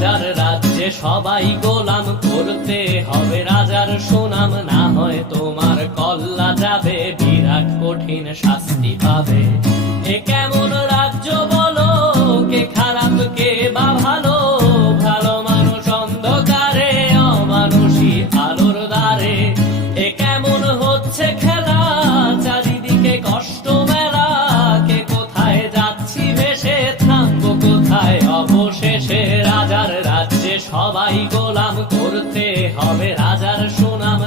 রাজার রাজ্যে সবাই গোলাম, করতে হবে রাজার সুনাম, না হয় তোমার কল্লা যাবে, বিরাট কঠিন শাস্তি পাবে। এ কেমন রাজ্য বলো, কে খারাপ কে বা ভালো, ভালো মানুষ অন্ধকারে, অমানুষী আলোর দ্বারে। এ কেমন হচ্ছে খেলা, চারিদিকে কষ্ট মেলা, কে কোথায় যাচ্ছি ভেসে, থামবো কোথায় অবশেষে। রাজার রাজ্যে সবাই গোলাম, করতে হবে রাজার সুনাম,